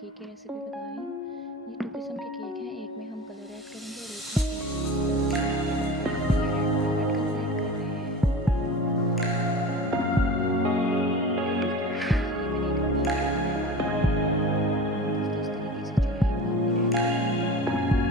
Cake की recipe बता रही हूँ। ये 2 किस्म के केक हैं, एक में हम कलर ऐड करेंगे और एक में रेड कलर ऐड कर रहे हैं। ये मैंने एक अपनी इस तरीके से जो है वो हमने ऐड करना है। उसके बाद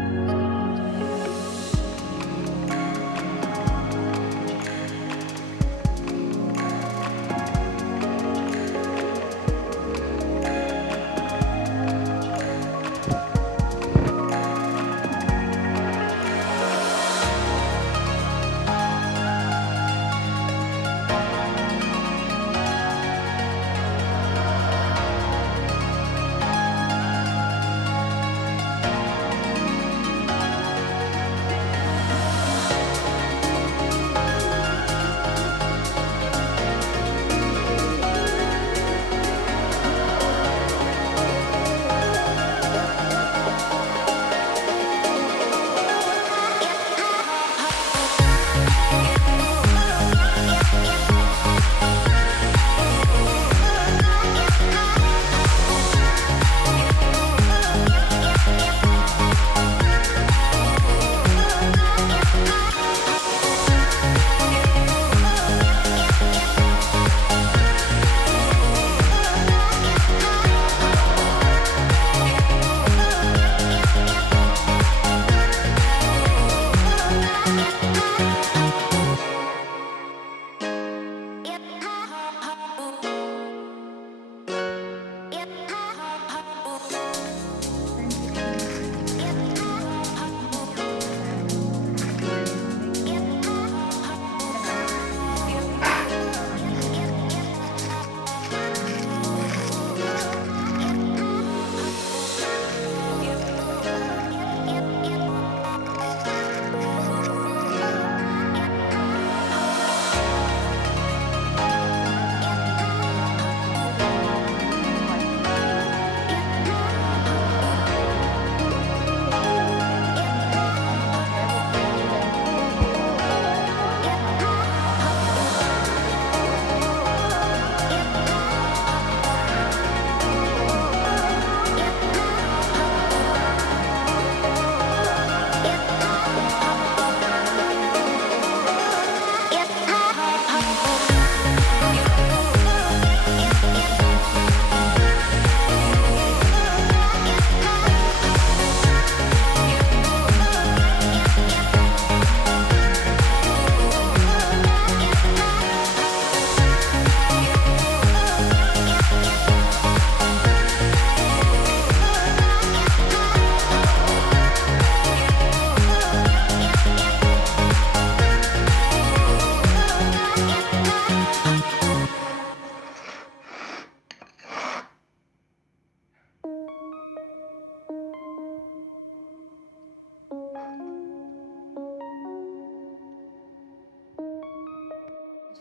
जो है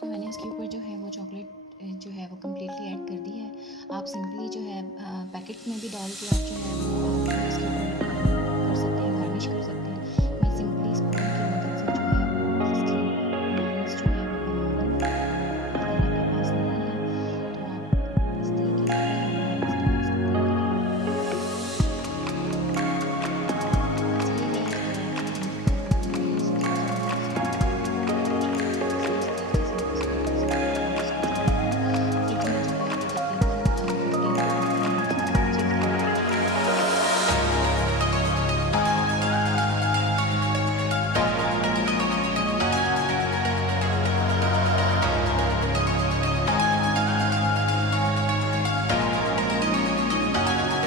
तो मैंने इसके ऊपर जो है वो चॉकलेट जो है वो कम्प्लीटली ऐड कर दी है। आप सिंपली जो है पैकेट में भी डाल के आप जो है वो आप इसके ऊपर कर सकते हैं, गार्निश कर सकते हैं।